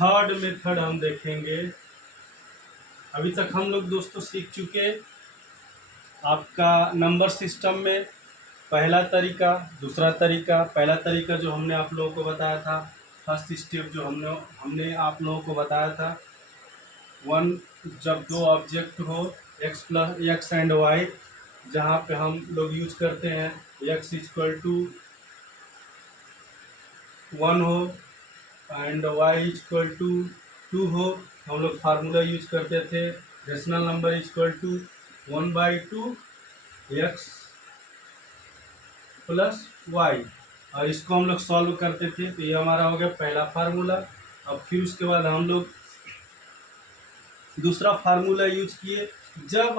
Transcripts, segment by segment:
Third method हम देखेंगे। अभी तक हम लोग दोस्तों सीख चुके आपका नंबर सिस्टम में पहला तरीका, दूसरा तरीका। पहला तरीका जो हमने आप लोगों को बताया था, फर्स्ट स्टेप जो हमने आप लोगों को बताया था, वन जब दो ऑब्जेक्ट हो x plus x and y, जहाँ पे हम लोग यूज करते हैं एक्स इक्वल टू 1 हो एंड वाई इक्वल टू 2 हो, हम लोग फार्मूला यूज करते थे rational number equal to 1/2 x plus y, और इसको हम लोग सॉल्व करते थे। तो ये हमारा हो गया पहला फार्मूला। अब फिर उसके बाद हम लोग दूसरा फार्मूला यूज किए, जब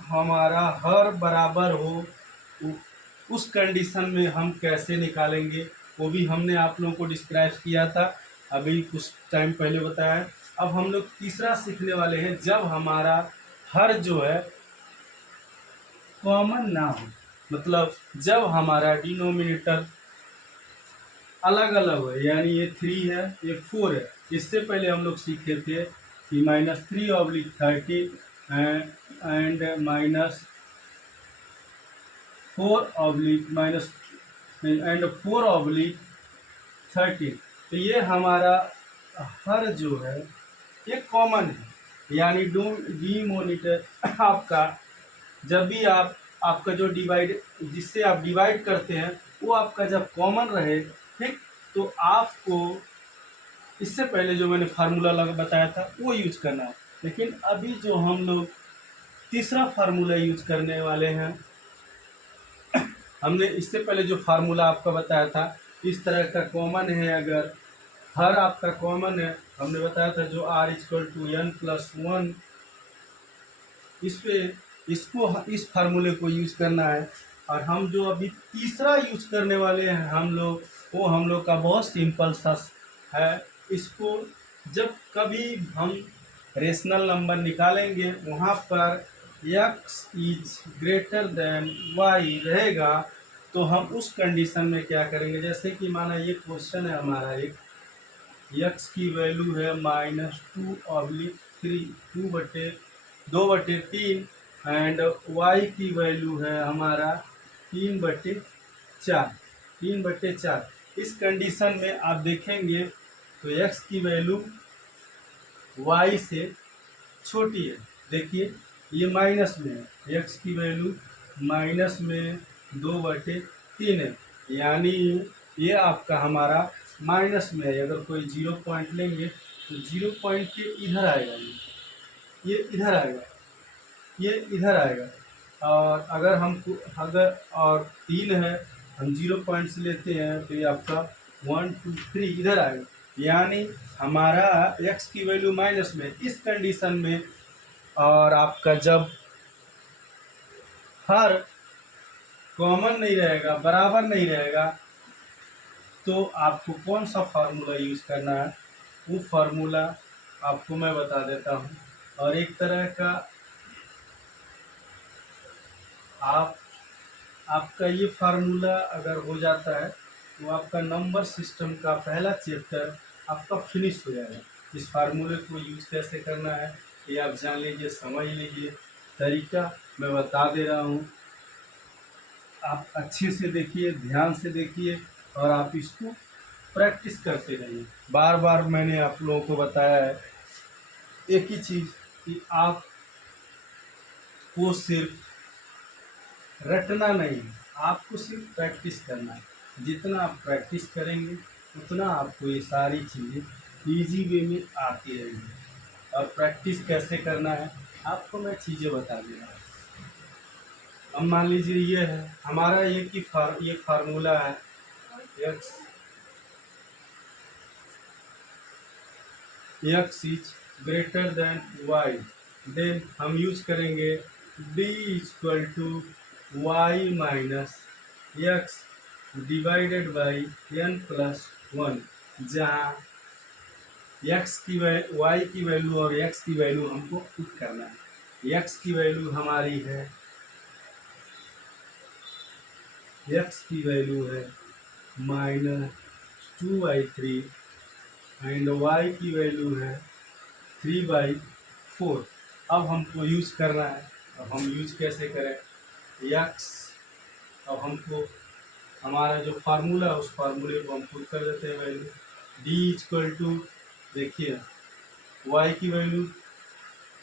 हमारा हर बराबर हो उस कंडीशन में हम कैसे निकालेंगे, वो भी हमने आप लोगों को डिस्क्राइब किया था अभी कुछ टाइम पहले बताया। अब हम लोग तीसरा सीखने वाले हैं, जब हमारा हर जो है कॉमन ना हो, मतलब जब हमारा डिनोमिनेटर अलग अलग हो, यानी ये 3 है ये 4 है। इससे पहले हम लोग सीखे थे कि -3/30 एंड -4/30। तो ये हमारा हर जो है ये कॉमन है, यानी डिमोनिटर आपका जब भी आपका जो डिवाइड जिससे आप डिवाइड करते हैं वो आपका जब कॉमन रहे, ठीक, तो आपको इससे पहले जो मैंने फार्मूला बताया था वो यूज करना है। लेकिन अभी जो हम लोग तीसरा फार्मूला यूज करने वाले हैं, हमने इससे पहले जो फार्मूला आपका बताया था इस तरह का कॉमन है, अगर हर आपका कॉमन है, हमने बताया था जो r इक्वल टू n+1, इस फार्मूले को यूज करना है। और हम जो अभी तीसरा यूज करने वाले हैं हम लोग का बहुत सिंपल सा है। इसको जब कभी हम रेशनल नंबर निकालेंगे वहाँ पर x is greater than y रहेगा, तो हम उस कंडीशन में क्या करेंगे, जैसे कि माना ये क्वेश्चन है हमारा, एक x की वैल्यू है -2/3 2/3 एंड y की वैल्यू है हमारा 3/4। इस कंडीशन में आप देखेंगे तो x की वैल्यू y से छोटी है। देखिए ये माइनस में है, x की वैल्यू माइनस में 2/3 है, यानी ये आपका हमारा माइनस में है। अगर कोई 0 पॉइंट लेंगे तो 0 पॉइंट के इधर आएगा, ये इधर आएगा, ये इधर आएगा। और अगर और 3 है, हम 0 पॉइंट्स लेते हैं तो ये आपका 1 2 3 इधर आएगा, यानी हमारा x की वैल्यू माइनस में। इस कंडीशन में और आपका जब हर कॉमन नहीं रहेगा, बराबर नहीं रहेगा, तो आपको कौन सा फार्मूला यूज करना है, वो फार्मूला आपको मैं बता देता हूँ। और एक तरह का आपका ये फार्मूला अगर हो जाता है तो आपका नंबर सिस्टम का पहला चैप्टर आपका फिनिश हो जाएगा। इस फार्मूले को यूज कैसे करना है ये आप जान लीजिए, समझ लीजिए। तरीका मैं बता दे रहा हूँ, आप अच्छे से देखिए, ध्यान से देखिए, और आप इसको प्रैक्टिस करते रहिए। बार बार मैंने आप लोगों को बताया है एक ही चीज़ कि आपको सिर्फ रटना नहीं, आपको सिर्फ प्रैक्टिस करना है। जितना आप प्रैक्टिस करेंगे उतना आपको ये सारी चीज़ें इजी वे में आती रहेंगी। और प्रैक्टिस कैसे करना है आपको मैं चीज़ें बता दे रहा हूँ। अब मान लीजिए ये है हमारा ये फार्मूला है x is greater than y, then हम यूज करेंगे d equal to y minus x divided by n+1, जहाँ x की y की वैल्यू और x की वैल्यू हमको पुट करना है। x की वैल्यू हमारी है -2 2/3 एंड y की वैल्यू है 3/4। अब हमको यूज करना है। अब हम यूज कैसे करें? x, अब हमको हमारा जो फार्मूला है उस फार्मूले को हम पुट कर देते हैं वैल्यू। d इक्वल टू, देखिए y की वैल्यू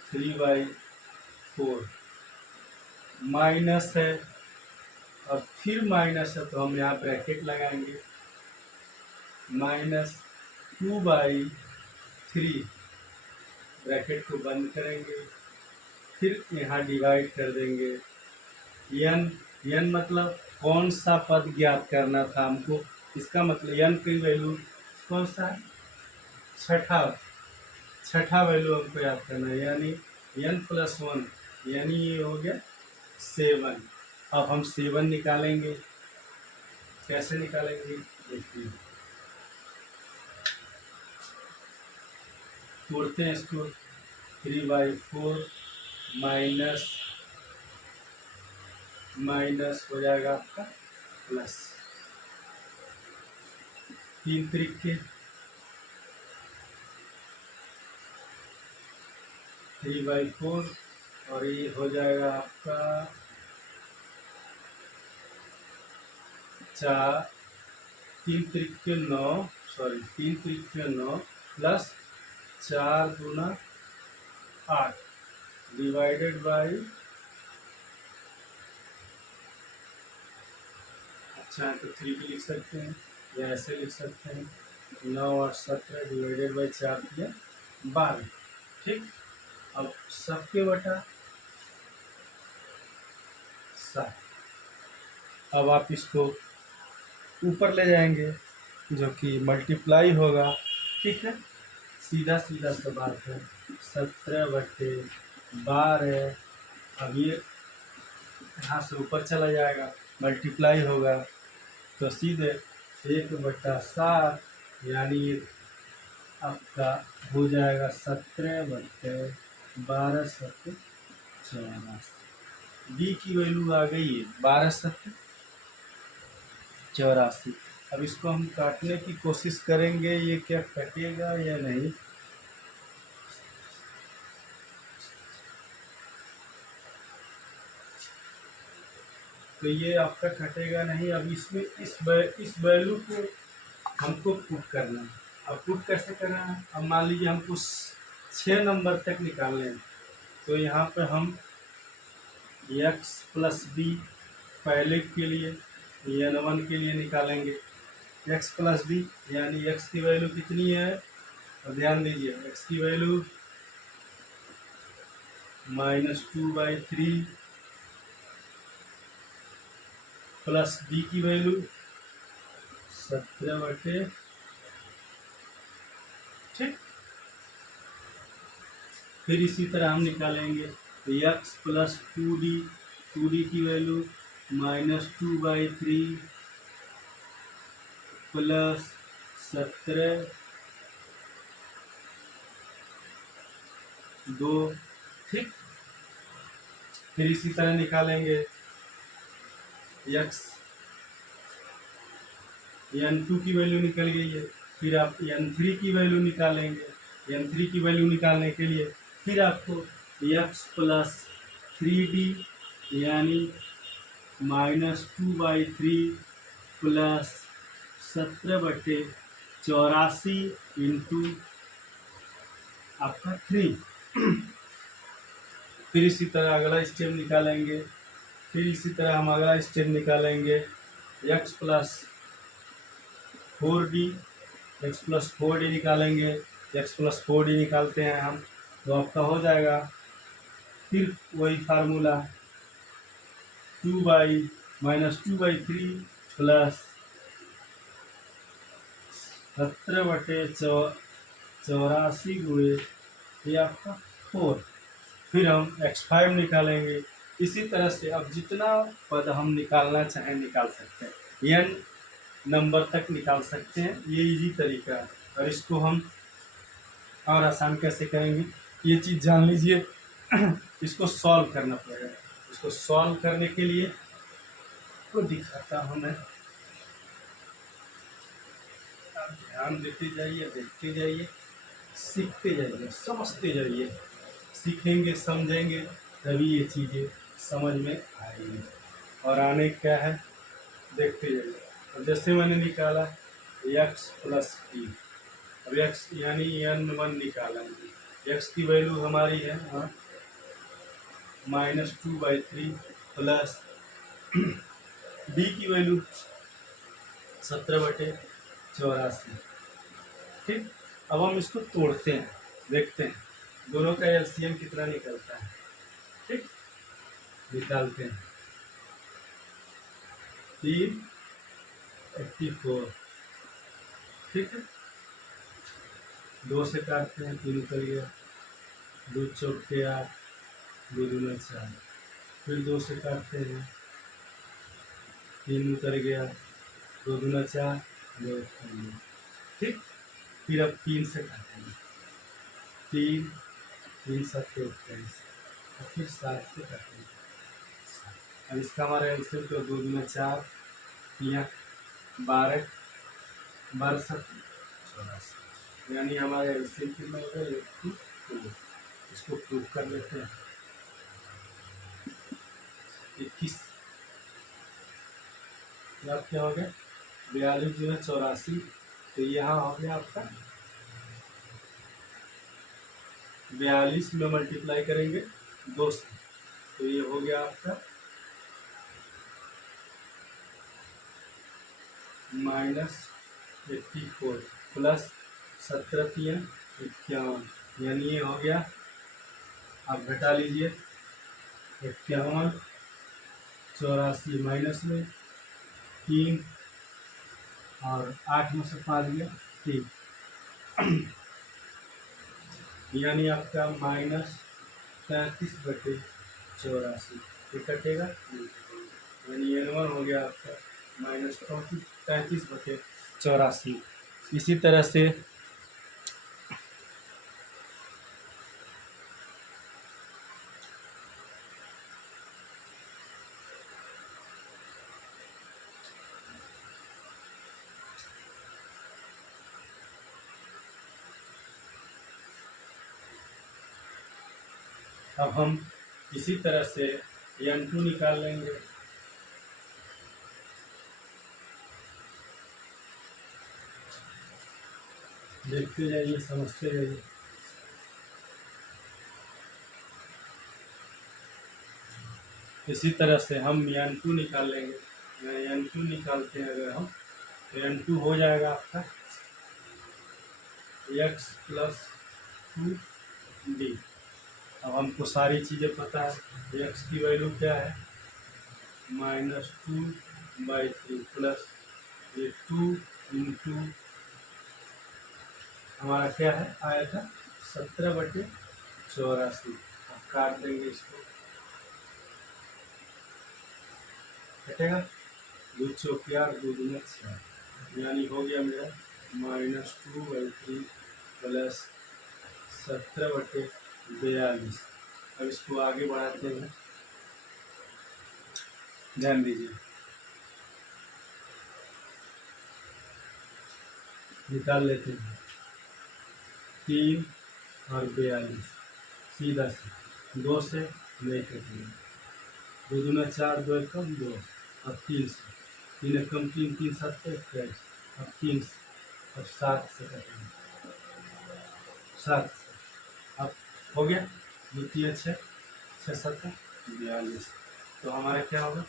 3/4 माइनस है, और फिर माइनस है तो हम यहाँ ब्रैकेट लगाएंगे, -2/3, ब्रैकेट को बंद करेंगे, फिर यहाँ डिवाइड कर देंगे। n मतलब कौन सा पद ज्ञात करना था हमको, इसका मतलब n की वैल्यू कौन सा है? छठा वैल्यू हमको याद करना है, यानी n+1, यानी ये हो गया 7। अब हम 7 निकालेंगे। कैसे निकालेंगे देखिए, तोड़ते हैं इसको। 3/4 माइनस हो जाएगा आपका प्लस, 3 तरीके 3/4, और ये हो जाएगा आपका 4, 3 तरीके 9, सॉरी 3 तरीके 9 प्लस 4 दूना 8 डिवाइडेड बाई, अच्छा है तो 3 भी लिख सकते हैं या ऐसे लिख सकते हैं, 9 और 17 डिवाइडेड बाई 4 दिया 12। ठीक, अब सबके बटा 7। अब आप इसको ऊपर ले जाएंगे जो कि मल्टीप्लाई होगा। ठीक है, सीधा सीधा सा बात है, 17/12। अब ये यहाँ से ऊपर चला जाएगा, मल्टीप्लाई होगा तो सीधे 1/7, यानी आपका हो जाएगा 17/12 7 84। डी की वैल्यू आ गई है 12 7 84। अब इसको हम काटने की कोशिश करेंगे, ये क्या कटेगा या नहीं। तो ये आपका कटेगा नहीं। अब इसमें इस वैल्यू को हमको पुट करना है। अब पुट कैसे करना है? अब मान लीजिए हमको 6 नंबर तक निकालने हैं, तो यहाँ पे हम x+b पहले के लिए n1 के लिए निकालेंगे। x+b यानी x की वैल्यू कितनी है, और ध्यान दीजिए x की वैल्यू -2/3 प्लस b की वैल्यू 17/, ठीक। फिर इसी तरह हम निकालेंगे तो x+2d की वैल्यू -2/3 प्लस 17/2, ठीक। फिर इसी तरह निकालेंगे x, n2 की वैल्यू निकल गई है। फिर आप n3 की वैल्यू निकालेंगे। n3 की वैल्यू निकालने के लिए फिर आपको x+3d यानी -2/3 प्लस 17/84 इंटू आपका 3। फिर इसी तरह अगला स्टेप निकालेंगे। फिर इसी तरह हम अगला स्टेप निकालेंगे x+4d निकालेंगे। x+4d निकालते हैं हम तो आपका हो जाएगा फिर वही फार्मूला, 2/3 प्लस 17/84 गुणे ये आपका 4। फिर हम x5 निकालेंगे। इसी तरह से अब जितना पद हम निकालना चाहें निकाल सकते हैं, n नंबर तक निकाल सकते हैं। ये इजी तरीका है। और इसको हम और आसान कैसे करेंगे ये चीज़ जान लीजिए। इसको सॉल्व करना पड़ेगा। इसको सॉल्व करने के लिए तो दिखाता हूँ मैं। ध्यान देते जाइए, देखते जाइए, सीखते जाइए, समझते जाइए। सीखेंगे समझेंगे तभी ये चीज़ें समझ में आएंगी। और आने क्या है देखते जाइए। अब जैसे मैंने निकाला x प्लस टी, अब x यानी n1 निकाला, x की वैल्यू हमारी है -2/3 प्लस b की वैल्यू 17/84। ठीक, अब हम इसको तोड़ते हैं, देखते हैं दोनों का एलसीएम कितना निकलता है। ठीक, निकालते हैं। 384। ठीक है, 2 से काटते हैं, 3 निकल गया, 2 चौक के 8, 2 दूना 4, फिर 2 से काटते हैं, 3 उतर गया, 2 दूना 4, 2 एक कर लिया। ठीक, फिर अब 3 से काटेंगे, 3, 3 7 21, और फिर 7 से काटेंगे। अब इसका हमारा एलसीएम तो 2 दूना 4, यहाँ 12, 12 7 84, यानी हमारा एलसीएम कितना हो गया 82। इसको प्रूव कर लेते हैं। 21 अब क्या हो गया 42 जो है 84, तो यहाँ हो गया आपका 42 में मल्टीप्लाई करेंगे 2 से, तो ये हो गया आपका -84 प्लस 17×3 = 51, यानी ये हो गया, आप घटा लीजिए 51 84 माइनस में 3 और 8 में से 5 गया 3, यानी आपका -33/84 ये कटेगा, यानी n1 हो गया आपका -33/84। इसी तरह से अब हम इसी तरह से n2 निकाल लेंगे। देखते जाइए, समझते जाइए। इसी तरह से हम n2 निकाल लेंगे। n2 निकालते हैं अगर हम, तो n2 हो जाएगा आपका x + 2d। अब हमको सारी चीज़ें पता है, x की वैल्यू क्या है -2/3 प्लस ये 2 इंटू हमारा क्या है आया था 17/84। अब काट देंगे इसको, कटेगा 2 चौक 8, 2 दूना 6, यानी हो गया मेरा -2/3 प्लस 17/42। अब इसको आगे बढ़ाते हैं, ध्यान दीजिए, निकाल लेते हैं 3 और 42, सीधा से 2 से नहीं कटेंगे, 2 दूना 4, 2 एकम 2, अब 3 से, 3 एकम 3, 3 7 21, अब 3 से, अब 7 से कटेंगे, 7 से, अब हो गया 2 3 6 6 7 42, तो हमारा क्या होगा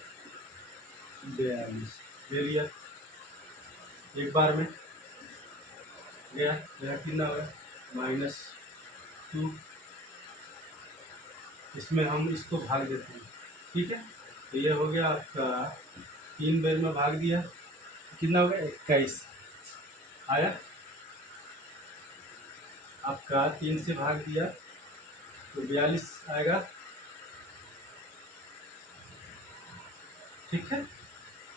42 ले लिया, एक बार में गया, मेरा कितना होगा -2, इसमें हम इसको भाग देते हैं। ठीक है, तो ये हो गया आपका 3 बेर में भाग दिया, कितना होगा 21 आया आपका, 3 से भाग दिया तो 42 आएगा। ठीक है,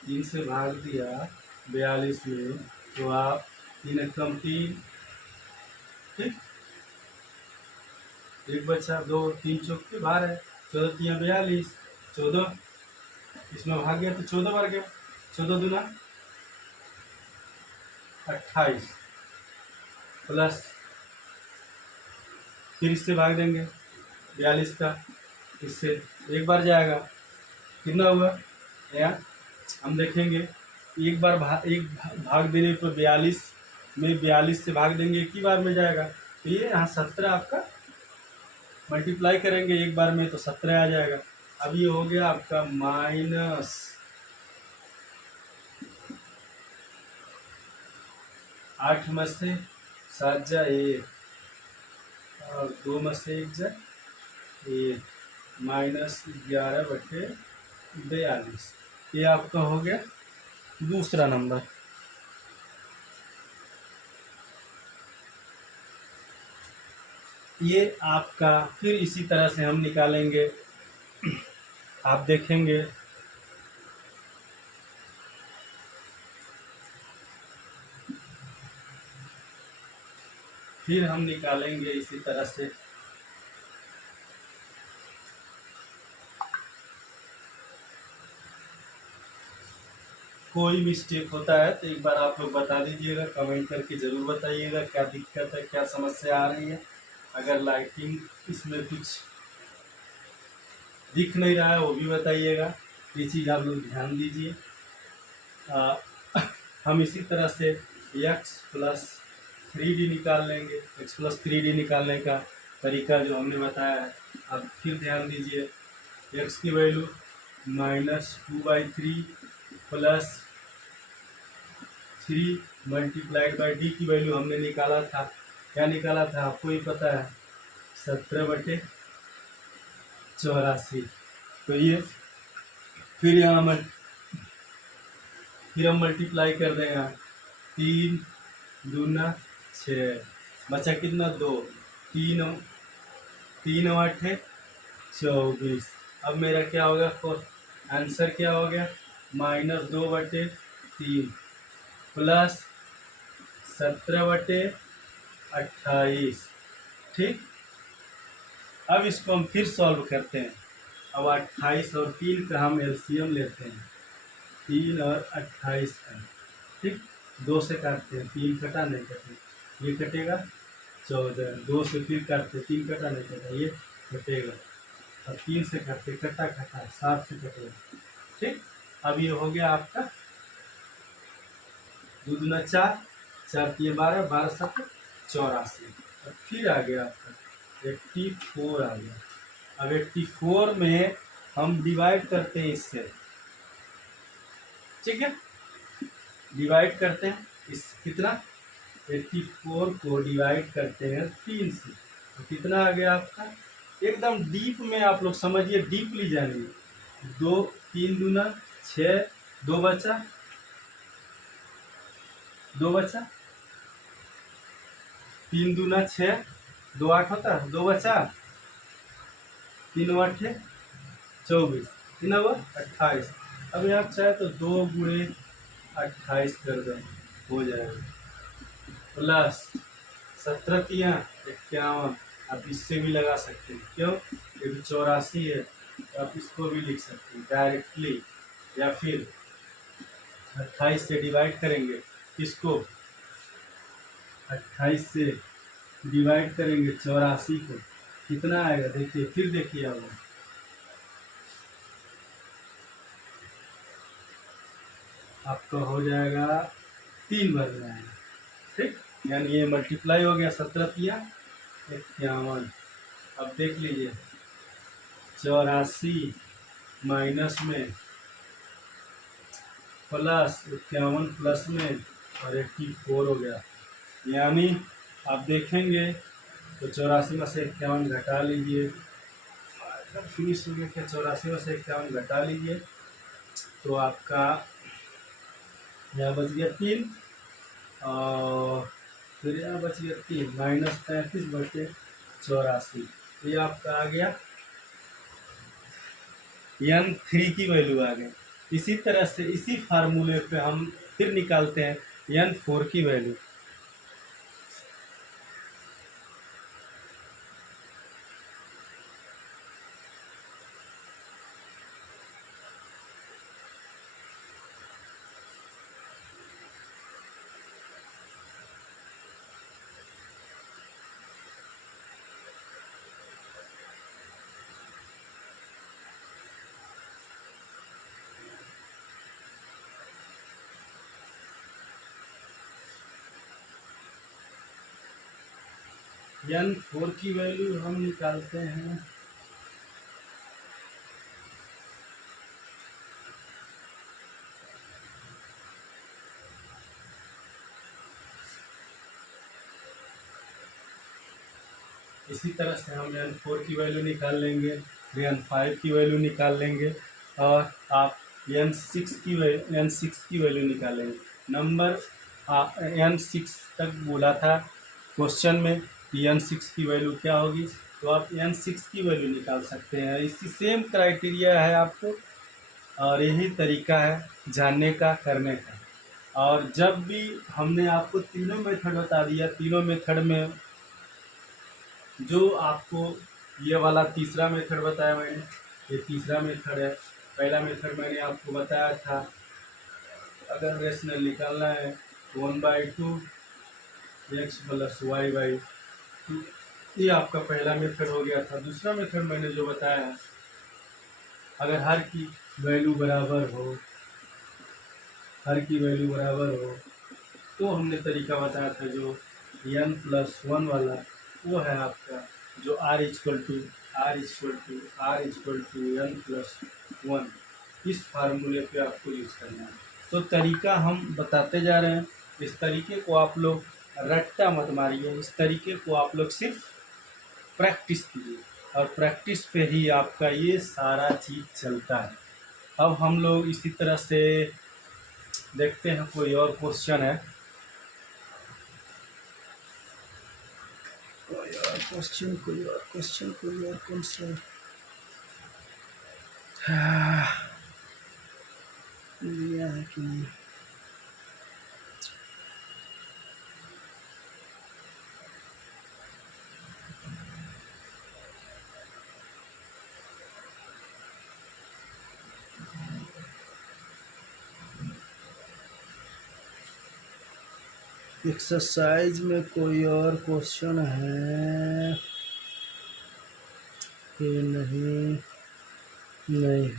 3 से भाग दिया 42 में, तो आप 3 एकम 3, ठीक, 1 बचा 2, 3 चौक के 12, 14 3 42, 14 इसमें भाग गया तो 14 बार गया, 14 दूना 28 प्लस, फिर इससे भाग देंगे 42 का, इससे एक बार जाएगा, कितना हुआ यहाँ हम देखेंगे। एक बार भाग देने पर 42 में 42 से भाग देंगे, एक ही बार में जाएगा, तो ये यहाँ 17 आपका मल्टीप्लाई करेंगे एक बार में तो 17 आ जाएगा। अब ये हो गया आपका माइनस 8 में से 7 जा 1 और 2 में से 1 जा 1, माइनस 11/42। ये आपका हो गया दूसरा नंबर। ये आपका फिर इसी तरह से हम निकालेंगे, आप देखेंगे फिर हम निकालेंगे इसी तरह से। कोई मिस्टेक होता है तो एक बार आप लोग बता दीजिएगा, कमेंट करके ज़रूर बताइएगा क्या दिक्कत है, क्या समस्या आ रही है। अगर लाइटिंग इसमें कुछ दिख नहीं रहा है वो भी बताइएगा, ये चीज़ आप लोग ध्यान दीजिए। हम इसी तरह से x प्लस 3d निकाल लेंगे। x प्लस 3d निकालने का तरीका जो हमने बताया है, अब फिर ध्यान दीजिए। x की value -2/3 plus 3 multiplied by D की वैल्यू हमने निकाला था, क्या निकाला था आपको ही पता है, 17/84। तो ये फिर यहाँ फिर हम मल्टीप्लाई कर देंगे, 3 दूना 6, बचा कितना 2, 3 8 24। अब मेरा क्या होगा, आंसर क्या हो गया, -2/3 प्लस 17/28। ठीक, अब इसको हम फिर सॉल्व करते हैं। अब 28 और 3 का हम एलसीएम लेते हैं, 3 और 28 का, ठीक, 2 से काटते हैं, 3 कटा नहीं कटे, ये कटेगा 14, 2 से फिर काटते, 3 कटा नहीं कटा, ये कटेगा, अब 3 से काटते, कटा 7 से कटेगा। ठीक, अब ये हो गया आपका 2 दूना 4, 4 3 12, 12 7 84। अब फिर आ गया आपका 84 आ गया। अब 84 में हम डिवाइड करते हैं इससे, ठीक है, डिवाइड करते हैं इस कितना, 84 को डिवाइड करते हैं 3 से, तो कितना आ गया आपका, एकदम डीप में आप लोग समझिए, डीपली जानिए। 2 3 दूना 6, 2 बचा, 2 बचा, 3 दूना 6, 2 8 होता है, 2 बचा, 3 8 24, कितना हुआ 28। अब आप चाहे तो 2 गुणे 28 कर दो, हो जाएगा, प्लस 17 तिया 51। आप इससे भी लगा सकते हैं, क्यों, ये भी 84 है, तो आप इसको भी लिख सकते हैं डायरेक्टली, या फिर 28 से डिवाइड करेंगे, इसको 28 से डिवाइड करेंगे 84 को, कितना आएगा देखिए, फिर देखिए आप आपका हो जाएगा 3 भर जाएगा। ठीक, यानी ये मल्टीप्लाई हो गया, 17 तिया 51। अब देख लीजिए 84 माइनस में प्लस 51 प्लस में और 84 हो गया, यानी आप देखेंगे तो 84 में से 51 घटा लीजिए, फिनिश हो गया क्या, 84 में से 51 घटा लीजिए, तो आपका यहाँ बच गया 3, और फिर यहाँ बच गया 3, -35/84। ये आपका आ गया n3 की वैल्यू आ गई। इसी तरह से इसी फार्मूले पे हम फिर निकालते हैं n4 की वैल्यू। एन फोर की वैल्यू हम निकालते हैं, इसी तरह से हम एन फोर की वैल्यू निकाल लेंगे, एन फाइव की वैल्यू निकाल लेंगे, और आप एन सिक्स की वैल्यू निकालेंगे। नंबर एन सिक्स तक बोला था क्वेश्चन में कि एन सिक्स की वैल्यू क्या होगी, तो आप एन सिक्स की वैल्यू निकाल सकते हैं। इसी सेम क्राइटेरिया है आपको, और यही तरीका है जानने का, करने का। और जब भी हमने आपको तीनों मेथड बता दिया, तीनों मेथड में जो आपको ये वाला तीसरा मेथड बताया मैंने, ये तीसरा मेथड है। पहला मेथड मैंने आपको बताया था, अगर रेशनल निकालना है 1/2 x plus y by two, ये आपका पहला मेथड हो गया था। दूसरा मेथड मैंने जो बताया है, अगर हर की वैल्यू बराबर हो, हर की वैल्यू बराबर हो, तो हमने तरीका बताया था जो n+1 वाला, वो है आपका जो r=r=r=n+1, इस फार्मूले पे आपको यूज करना है। तो तरीका हम बताते जा रहे हैं, इस तरीके को आप लोग रट्टा मत मारिए, इस तरीके को आप लोग सिर्फ प्रैक्टिस कीजिए, और प्रैक्टिस पे ही आपका ये सारा चीज़ चलता है। अब हम लोग इसी तरह से देखते हैं, कोई और क्वेश्चन है, कोई और कौन सा दिया है कि नहीं। एक्सरसाइज में कोई और क्वेश्चन है कि नहीं? नहीं।